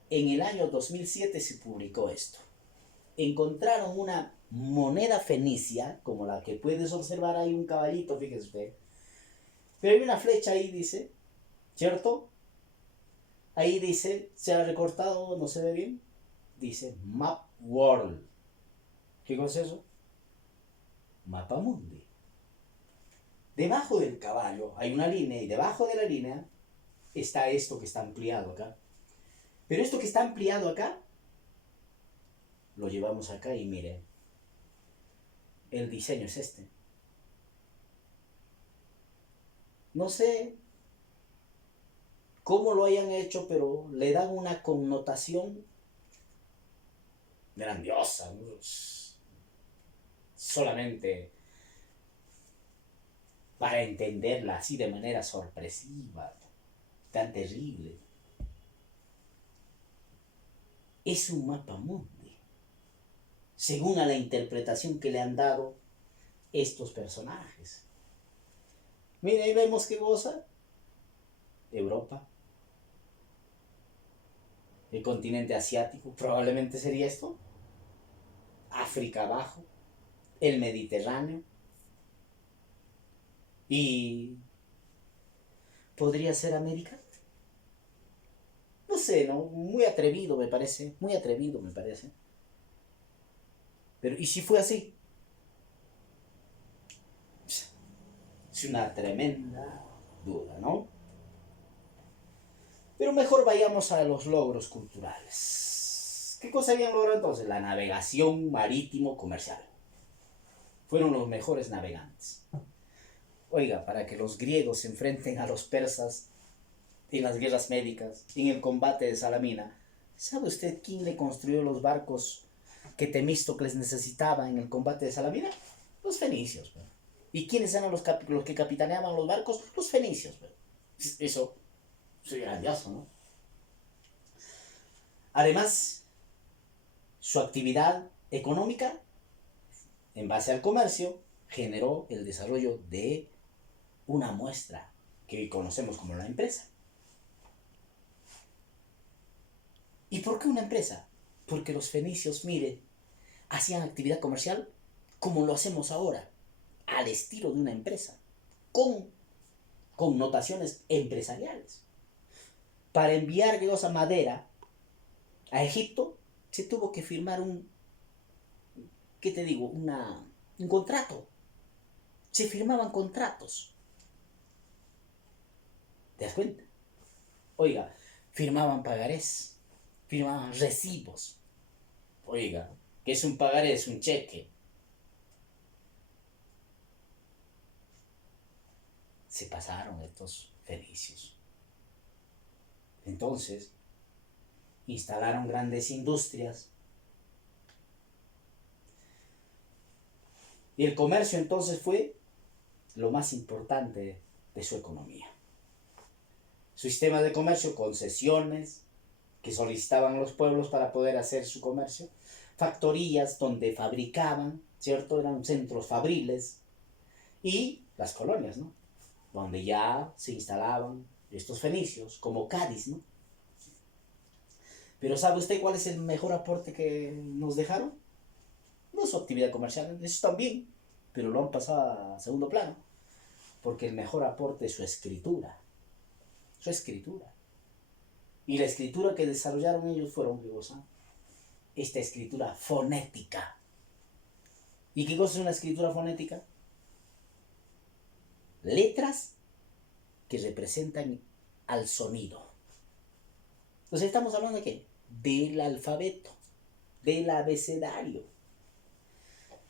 en el año 2007 se publicó esto. Encontraron una moneda fenicia, como la que puedes observar ahí, un caballito, fíjese usted. Pero hay una flecha ahí, dice, ¿cierto? Ahí dice, se ha recortado, no se ve bien, dice Map World. ¿Qué cosa es eso? Mapa Mundi. Debajo del caballo hay una línea y debajo de la línea está esto que está ampliado acá. Pero esto que está ampliado acá, lo llevamos acá y miren, el diseño es este. No sé cómo lo hayan hecho, pero le dan una connotación grandiosa, ¿no? solamente para entenderla así de manera sorpresiva, tan terrible. Es un mapa mundi, según a la interpretación que le han dado estos personajes. Mira, ahí vemos que goza Europa, el continente asiático, probablemente sería esto, África abajo, el Mediterráneo, y podría ser América. No sé, ¿no? Muy atrevido me parece, muy atrevido me parece. Pero, ¿y si fue así? Es una tremenda duda, ¿no? Pero mejor vayamos a los logros culturales. ¿Qué cosa habían logrado entonces? La navegación marítimo-comercial. Fueron los mejores navegantes. Oiga, para que los griegos se enfrenten a los persas en las guerras médicas, en el combate de Salamina, ¿sabe usted quién le construyó los barcos que Temístocles necesitaba en el combate de Salamina? Los fenicios. ¿Verdad? ¿Y quiénes eran los que capitaneaban los barcos? Los fenicios. ¿Verdad? Eso es grandioso, ¿no? Además, su actividad económica, en base al comercio, generó el desarrollo de una muestra que hoy conocemos como la empresa. ¿Y por qué una empresa? Porque los fenicios, mire, hacían actividad comercial como lo hacemos ahora, al estilo de una empresa, con connotaciones empresariales. Para enviar esa madera a Egipto, se tuvo que firmar ¿qué te digo? Un contrato. Se firmaban contratos. ¿Te das cuenta? Oiga, firmaban pagarés, firmaban recibos. Oiga, ¿qué es un pagaré? Es un cheque. Se pasaron estos fenicios. Entonces, instalaron grandes industrias. Y el comercio entonces fue lo más importante de su economía. Su sistema de comercio, concesiones que solicitaban los pueblos para poder hacer su comercio, factorías donde fabricaban, ¿cierto? Eran centros fabriles, y las colonias, ¿no? Donde ya se instalaban estos fenicios, como Cádiz, ¿no? Pero ¿sabe usted cuál es el mejor aporte que nos dejaron? No su actividad comercial, eso también, pero lo han pasado a segundo plano, porque el mejor aporte es su escritura. Su escritura. Y la escritura que desarrollaron ellos fueron, ¿qué cosa? Esta escritura fonética. ¿Y qué cosa es una escritura fonética? Letras que representan al sonido. Entonces estamos hablando de qué? Del alfabeto, del abecedario.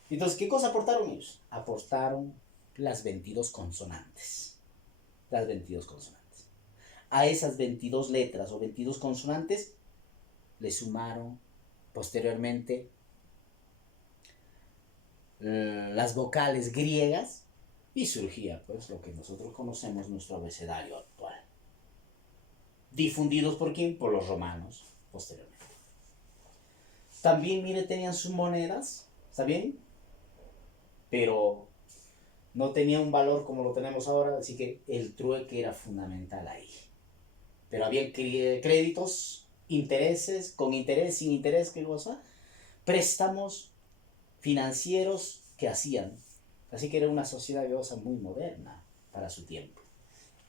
Entonces, ¿qué cosa aportaron ellos? Aportaron las 22 consonantes. Las 22 consonantes. A esas 22 letras o 22 consonantes le sumaron posteriormente las vocales griegas y surgía pues lo que nosotros conocemos nuestro abecedario actual. ¿Difundidos por quién? Por los romanos posteriormente. También, mire, tenían sus monedas, ¿está bien? Pero no tenía un valor como lo tenemos ahora, así que el trueque era fundamental ahí. Pero había créditos, intereses, con interés, sin interés, ¿qué cosa? Préstamos financieros que hacían. Así que era una sociedad cosa muy moderna para su tiempo.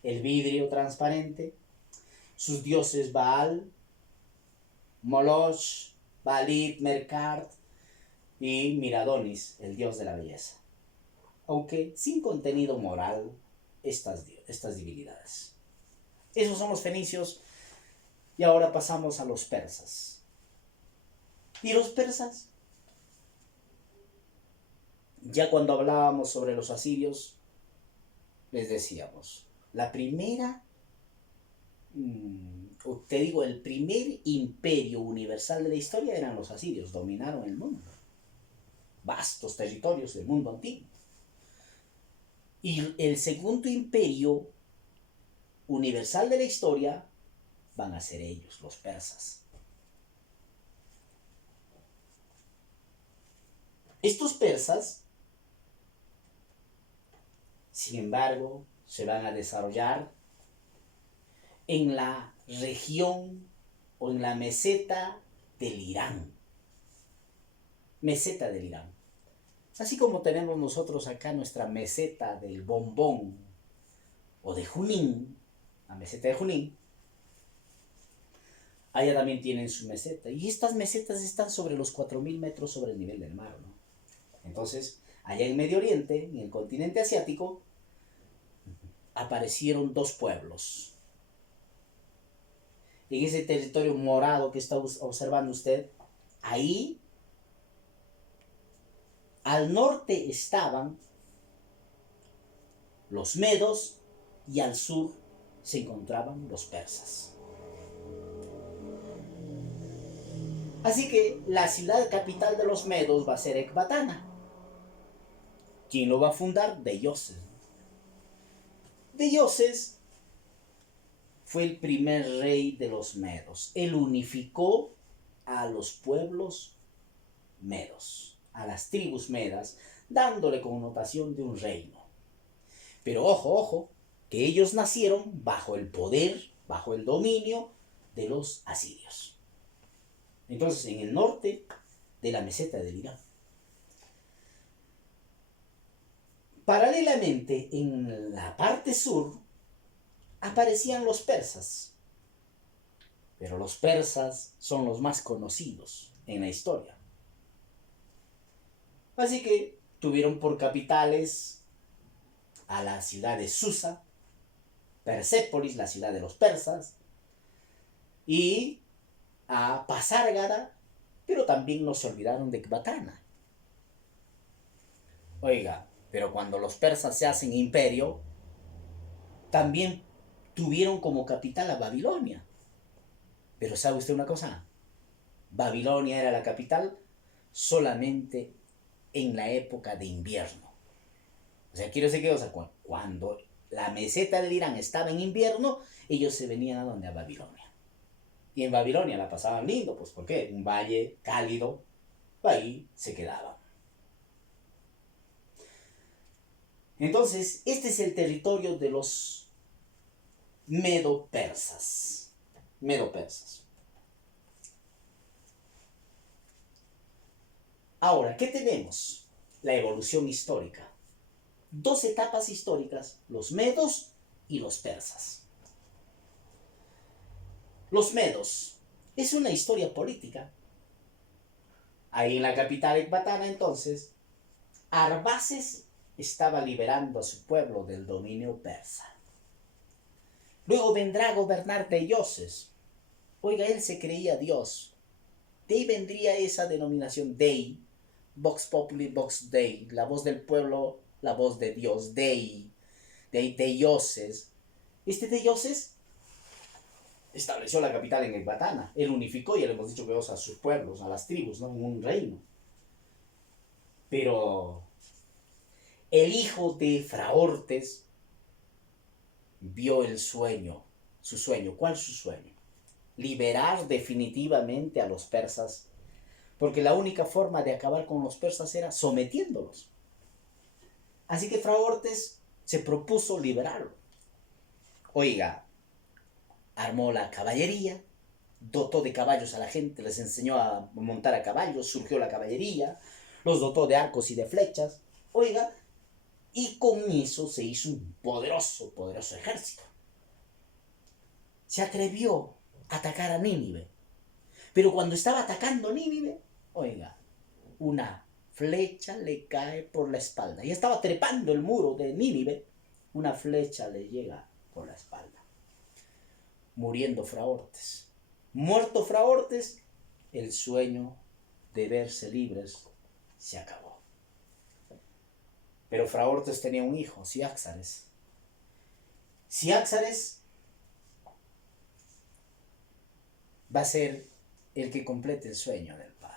El vidrio transparente, sus dioses Baal, Moloch, Baalit, Merkart y Miradonis, el dios de la belleza. Aunque sin contenido moral, estas divinidades. Esos son los fenicios. Y ahora pasamos a los persas. ¿Y los persas? Ya cuando hablábamos sobre los asirios, les decíamos, la primera, te digo, el primer imperio universal de la historia eran los asirios, dominaron el mundo. vastos territorios del mundo antiguo. Y el segundo imperio universal de la historia van a ser ellos, los persas. Estos persas, sin embargo, se van a desarrollar en la región o en la meseta del Irán. Meseta del Irán. Así como tenemos nosotros acá nuestra meseta del Bombón o de Junín, la meseta de Junín, allá también tienen su meseta. Y estas mesetas están sobre los 4.000 metros sobre el nivel del mar, ¿no? Entonces, allá en Medio Oriente, en el continente asiático, aparecieron dos pueblos. En ese territorio morado que está observando usted, ahí al norte estaban los medos y al sur se encontraban los persas. Así que la ciudad capital de los medos va a ser Ecbatana. ¿Quién lo va a fundar? Deioces. Deioces fue el primer rey de los medos. Él unificó a los pueblos medos, a las tribus medas, dándole connotación de un reino. Pero ojo, ojo, que ellos nacieron bajo el poder, bajo el dominio de los asirios. Entonces, en el norte de la meseta del Irán. Paralelamente, en la parte sur, aparecían los persas. Pero los persas son los más conocidos en la historia. Así que tuvieron por capitales a la ciudad de Susa, Persépolis, la ciudad de los persas, y a Pasárgada, pero también no se olvidaron de Ecbatana. Oiga, pero cuando los persas se hacen imperio, también tuvieron como capital a Babilonia. Pero ¿sabe usted una cosa? Babilonia era la capital solamente en la época de invierno. O sea, quiero decir que, cuando la meseta del Irán estaba en invierno, ellos se venían a donde, a Babilonia. Y en Babilonia la pasaban lindo, pues ¿por qué? Un valle cálido, ahí se quedaban. Entonces, este es el territorio de los medo-persas. Medo-persas. Ahora, ¿qué tenemos? La evolución histórica. Dos etapas históricas, los medos y los persas. Los medos es una historia política. Ahí en la capital Ecbatana, entonces, Arbaces estaba liberando a su pueblo del dominio persa. Luego vendrá a gobernar Deioces. Oiga, él se creía Dios. De ahí vendría esa denominación Dei, Vox Populi, Vox Dei, la voz del pueblo, la voz de Dios, Dei, de ahí Deioces. Este Deioces estableció la capital en Ecbatana. Él unificó, ya le hemos dicho que a sus pueblos, a las tribus, ¿no? En un reino. Pero el hijo de Fraortes vio el sueño, su sueño. ¿Cuál es su sueño? Liberar definitivamente a los persas, porque la única forma de acabar con los persas era sometiéndolos. Así que Fraortes se propuso liberarlo. Oiga, armó la caballería, dotó de caballos a la gente, les enseñó a montar a caballos, surgió la caballería, los dotó de arcos y de flechas. Oiga, y con eso se hizo un poderoso, poderoso ejército. Se atrevió a atacar a Nínive. Pero cuando estaba atacando Nínive, oiga, una flecha le cae por la espalda. Y estaba trepando el muro de Nínive, una flecha le llega por la espalda. Muriendo Fraortes. Muerto Fraortes, el sueño de verse libres se acabó. Pero Fraortes tenía un hijo, Ciáxares. Ciáxares va a ser el que complete el sueño del padre.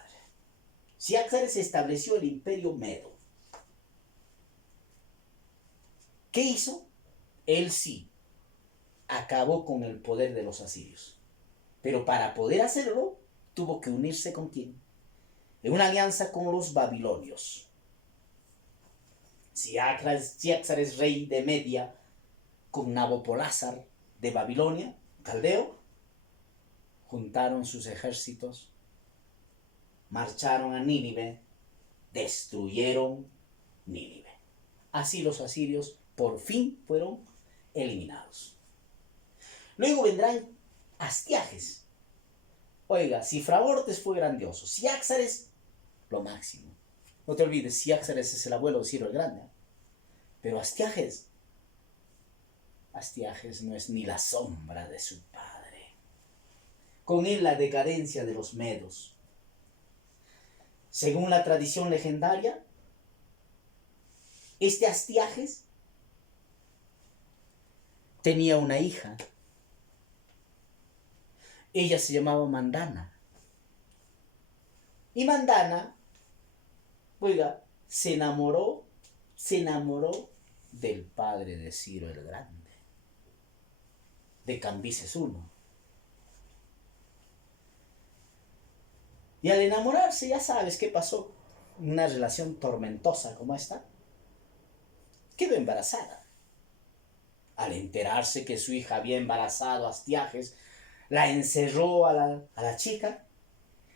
Ciáxares estableció el imperio medo. ¿Qué hizo? Él sí acabó con el poder de los asirios. Pero para poder hacerlo, tuvo que unirse con quién? En una alianza con los babilonios. Ciáxares, rey de Media, con Nabopolázar de Babilonia, caldeo, juntaron sus ejércitos, marcharon a Nínive, destruyeron Nínive. Así los asirios por fin fueron eliminados. Luego vendrán Astiages. Oiga, si Frabortes fue grandioso, Ciáxares lo máximo. No te olvides, Ciáxares es el abuelo de Ciro el Grande. Pero Astiages no es ni la sombra de su padre. Con él la decadencia de los medos. Según la tradición legendaria, este Astiages tenía una hija. Ella se llamaba Mandana. Y Mandana, oiga, se enamoró del padre de Ciro el Grande, de Cambises I. Y al enamorarse, ya sabes qué pasó. Una relación tormentosa como esta. Quedó embarazada. Al enterarse que su hija había embarazado a Astiages, la encerró a la chica,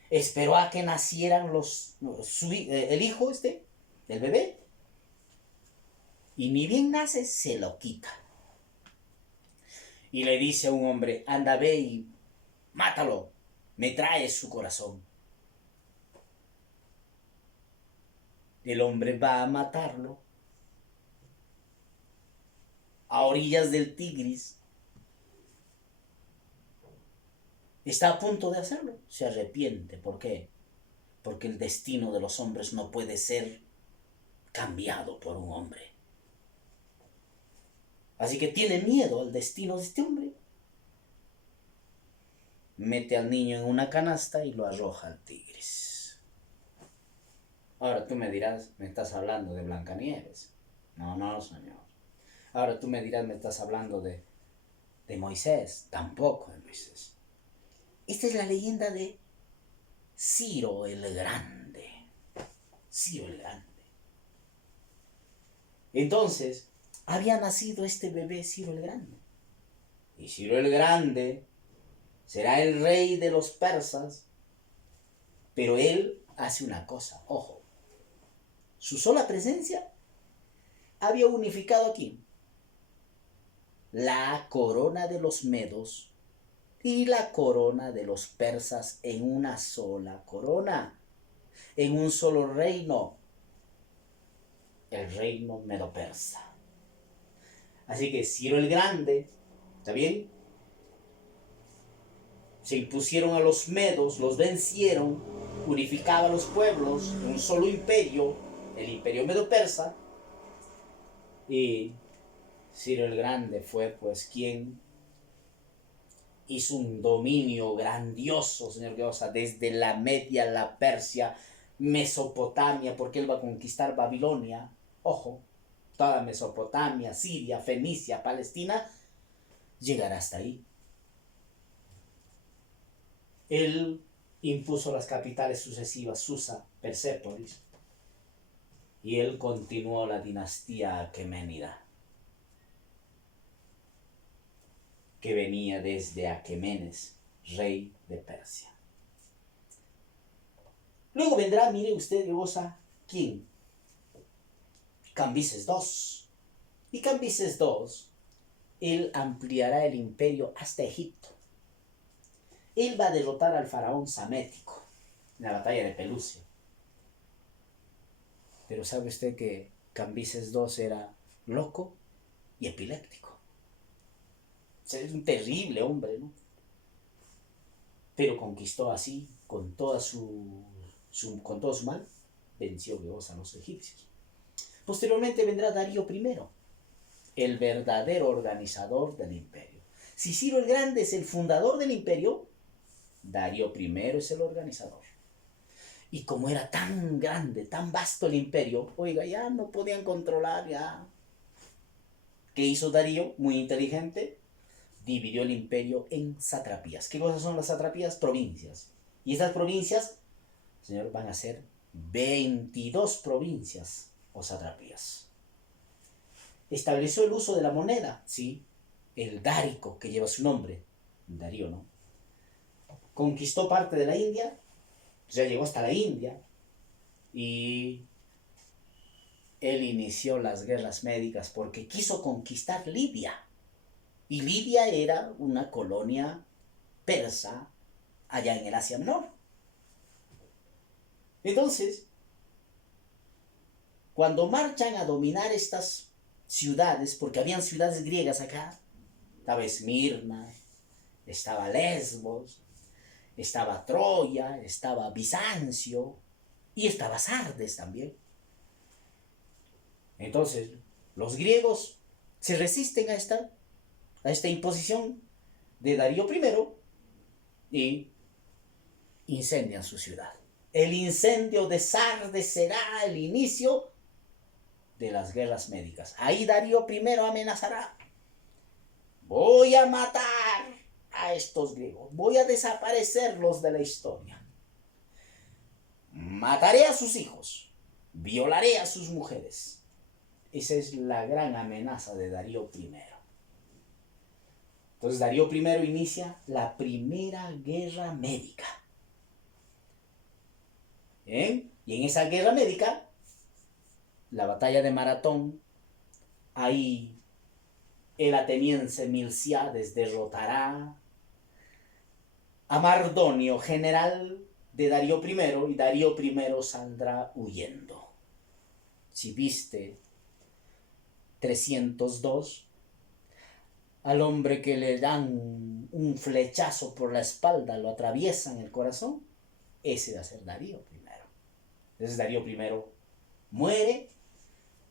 esperó a que nacieran el hijo el bebé, y ni bien nace, se lo quita. Y le dice a un hombre, anda, ve y mátalo, me traes su corazón. El hombre va a matarlo a orillas del Tigris. Está a punto de hacerlo, se arrepiente. ¿Por qué? Porque el destino de los hombres no puede ser cambiado por un hombre. Así que tiene miedo al destino de este hombre. Mete al niño en una canasta y lo arroja al Tigris. Ahora tú me dirás, me estás hablando de Blancanieves. No, señor. Ahora tú me dirás, me estás hablando de Moisés. Tampoco de Moisés. Esta es la leyenda de Ciro el Grande. Ciro el Grande. Entonces, había nacido este bebé Ciro el Grande. Y Ciro el Grande será el rey de los persas, pero él hace una cosa, ojo. Su sola presencia había unificado aquí la corona de los medos y la corona de los persas en una sola corona, en un solo reino, el reino medo-persa. Así que Ciro el Grande, ¿está bien? Se impusieron a los medos, los vencieron, unificaba a los pueblos en un solo imperio, el imperio medo-persa, y Ciro el Grande fue pues quien hizo un dominio grandioso, señor Geosa, desde la Media, la Persia, Mesopotamia, porque él va a conquistar Babilonia, ojo, toda Mesopotamia, Siria, Fenicia, Palestina, llegará hasta ahí. Él impuso las capitales sucesivas, Susa, Persépolis, y él continuó la dinastía aqueménida, que venía desde Aquemenes, rey de Persia. Luego vendrá, mire usted, Geosa, ¿quién? Cambises II. Y Cambises II, él ampliará el imperio hasta Egipto. Él va a derrotar al faraón Samético en la batalla de Pelusia. Pero ¿sabe usted que Cambises II era loco y epiléptico? Es un terrible hombre, ¿no? Pero conquistó así, con todo su mal, venció a los egipcios. Posteriormente vendrá Darío I, el verdadero organizador del imperio. Si Ciro el Grande es el fundador del imperio, Darío I es el organizador. Y como era tan grande, tan vasto el imperio, oiga, ya no podían controlar, ya. ¿Qué hizo Darío? Muy inteligente. Dividió el imperio en satrapías. ¿Qué cosas son las satrapías? Provincias. Y esas provincias, señor, van a ser 22 provincias o satrapías. Estableció el uso de la moneda, sí, el dárico, que lleva su nombre, Darío, ¿no? Conquistó parte de la India, ya llegó hasta la India, y él inició las guerras médicas porque quiso conquistar Libia. Y Libia era una colonia persa allá en el Asia Menor. Entonces, cuando marchan a dominar estas ciudades, porque habían ciudades griegas acá, estaba Esmirna, estaba Lesbos, estaba Troya, estaba Bizancio y estaba Sardes también. Entonces, los griegos se resisten a esta imposición de Darío I y incendian su ciudad. El incendio de Sardes será el inicio de las guerras médicas. Ahí Darío I amenazará: voy a matar a estos griegos, voy a desaparecerlos de la historia. Mataré a sus hijos, violaré a sus mujeres. Esa es la gran amenaza de Darío I. Entonces Darío I inicia la primera guerra médica. ¿Eh? Y en esa guerra médica, la batalla de Maratón, ahí el ateniense Milciades derrotará a Mardonio, general de Darío I, y Darío I saldrá huyendo. Si viste 302, al hombre que le dan un flechazo por la espalda, lo atraviesan el corazón, ese va a ser Darío I. Entonces Darío I muere,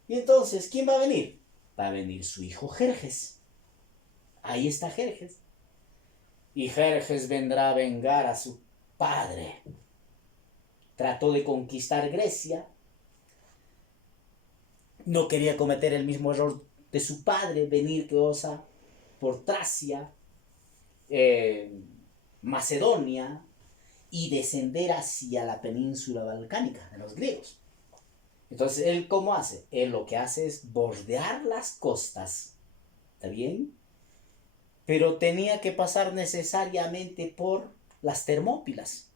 y entonces, ¿quién va a venir? Va a venir su hijo Jerjes. Ahí está Jerjes. Y Jerjes vendrá a vengar a su padre. Trató de conquistar Grecia. No quería cometer el mismo error de su padre, venir que osa por Tracia, Macedonia, y descender hacia la península balcánica de los griegos. Entonces, ¿él cómo hace? Él lo que hace es bordear las costas. ¿Está bien? Pero tenía que pasar necesariamente por las Termópilas.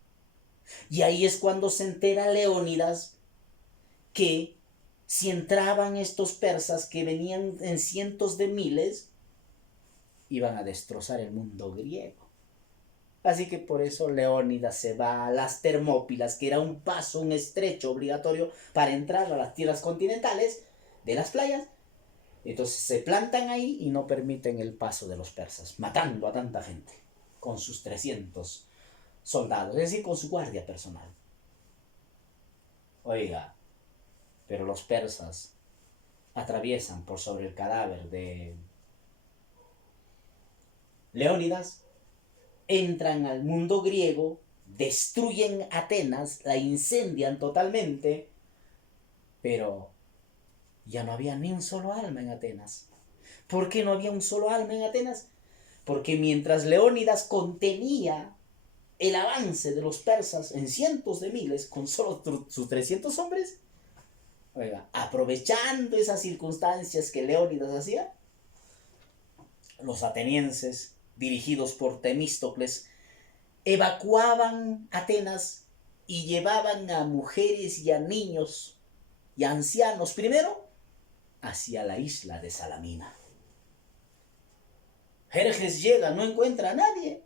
Y ahí es cuando se entera Leónidas que si entraban estos persas que venían en cientos de miles, iban a destrozar el mundo griego. Así que por eso Leónidas se va a las Termópilas, que era un paso, un estrecho obligatorio para entrar a las tierras continentales de las playas. Entonces se plantan ahí y no permiten el paso de los persas, matando a tanta gente con sus 300 soldados, es decir, con su guardia personal. Oiga, pero los persas atraviesan por sobre el cadáver de Leónidas, entran al mundo griego, destruyen Atenas, la incendian totalmente, pero ya no había ni un solo alma en Atenas. ¿Por qué no había un solo alma en Atenas? Porque mientras Leónidas contenía el avance de los persas en cientos de miles con solo sus 300 hombres, oiga, aprovechando esas circunstancias que Leónidas hacía, los atenienses, dirigidos por Temístocles, evacuaban Atenas y llevaban a mujeres y a niños y a ancianos primero hacia la isla de Salamina. Jerjes llega, no encuentra a nadie,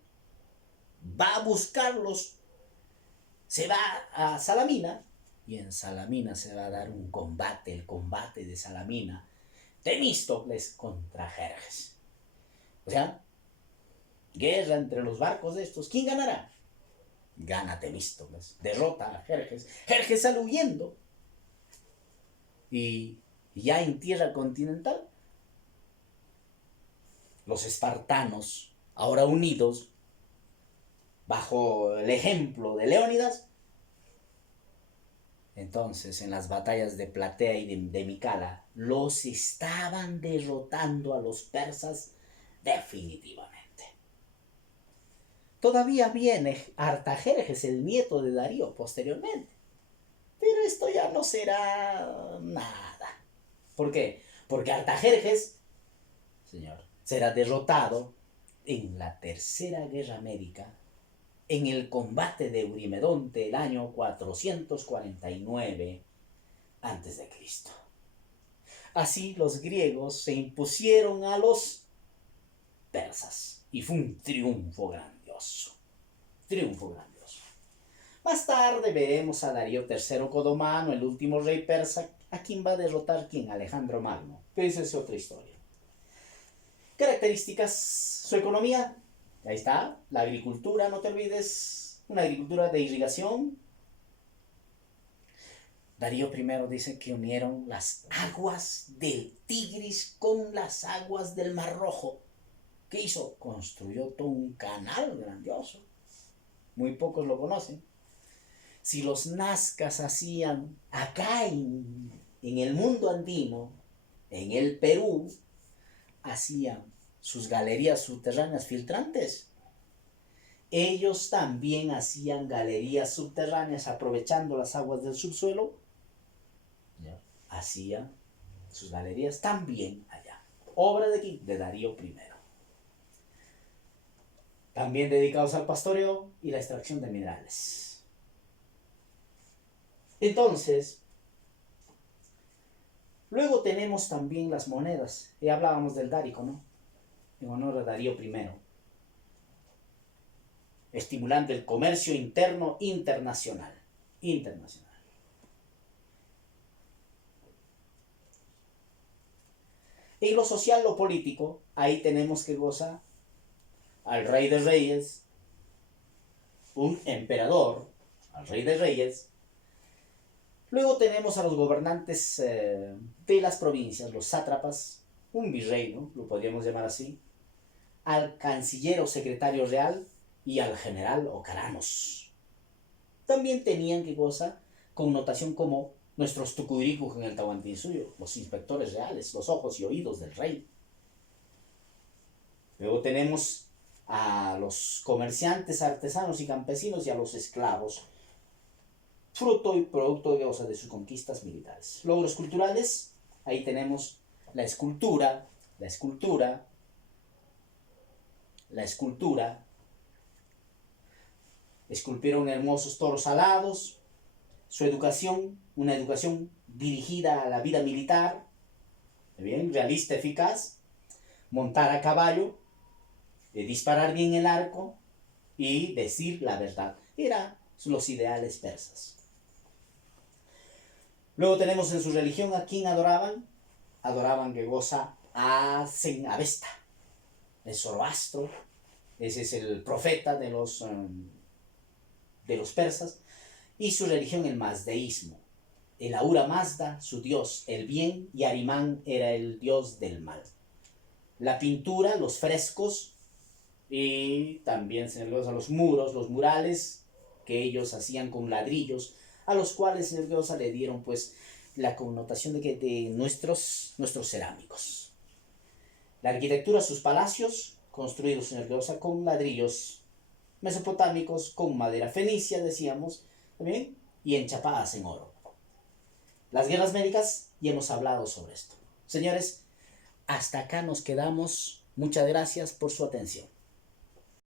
va a buscarlos, se va a Salamina, y en Salamina se va a dar un combate, el combate de Salamina, Temístocles contra Jerjes. O sea, guerra entre los barcos de estos. ¿Quién ganará? Gana Temístocles, derrota a Jerjes. Jerjes sale huyendo. Y ya en tierra continental, los espartanos, ahora unidos, bajo el ejemplo de Leónidas, Entonces, en las batallas de Platea y de Micala, los estaban derrotando a los persas definitivamente. Todavía viene Artajerjes, el nieto de Darío, posteriormente. Pero esto ya no será nada. ¿Por qué? Porque Artajerjes, señor, será derrotado en la Tercera Guerra Médica, en el combate de Eurimedonte el año 449 a.C. Así los griegos se impusieron a los persas y fue un triunfo grandioso. Triunfo grandioso. Más tarde veremos a Darío III Codomano, el último rey persa, a quien va a derrotar ¿quién? Alejandro Magno. Pero esa es otra historia. Características, su economía, ahí está, la agricultura, no te olvides, una agricultura de irrigación. Darío I dice que unieron las aguas del Tigris con las aguas del Mar Rojo. ¿Qué hizo? Construyó todo un canal grandioso. Muy pocos lo conocen. Si los nazcas hacían acá en el mundo andino, en el Perú, hacían sus galerías subterráneas filtrantes. Ellos también hacían galerías subterráneas aprovechando las aguas del subsuelo. Hacían sus galerías también allá. Obra de aquí, de Darío I. También dedicados al pastoreo y la extracción de minerales. Entonces, luego tenemos también las monedas. Ya hablábamos del dárico, ¿no? En honor a Darío I. Estimulando el comercio interno internacional. En lo social, lo político, ahí tenemos que goza al rey de reyes, un emperador, al rey de reyes. Luego tenemos a los gobernantes de las provincias, los sátrapas, un virrey, ¿no? Lo podríamos llamar así, al canciller o secretario real y al general o caranos. También tenían que gozar connotación como nuestros tucuricus en el Tahuantinsuyo, los inspectores reales, los ojos y oídos del rey. Luego tenemos a los comerciantes, artesanos y campesinos y a los esclavos, fruto y producto de sus conquistas militares. Logros culturales, ahí tenemos la escultura. Esculpieron hermosos toros alados. Su educación, una educación dirigida a la vida militar, bien, realista, eficaz. Montar a caballo, disparar bien el arco y decir la verdad. Eran los ideales persas. Luego tenemos en su religión a quién adoraban. Adoraban que goza a Avesta, el Zoroastro. Ese es el profeta de los persas. Y su religión el mazdeísmo. El Ahura Mazda, su dios, el bien, y Arimán era el dios del mal. La pintura, los frescos, y también se les a los muros, los murales que ellos hacían con ladrillos, a los cuales señor Diosa le dieron pues la connotación de nuestros cerámicos. La arquitectura, sus palacios, construidos señor Diosa con ladrillos mesopotámicos, con madera fenicia, decíamos, ¿también? Y enchapadas en oro. Las guerras médicas, y hemos hablado sobre esto. Señores, hasta acá nos quedamos. Muchas gracias por su atención.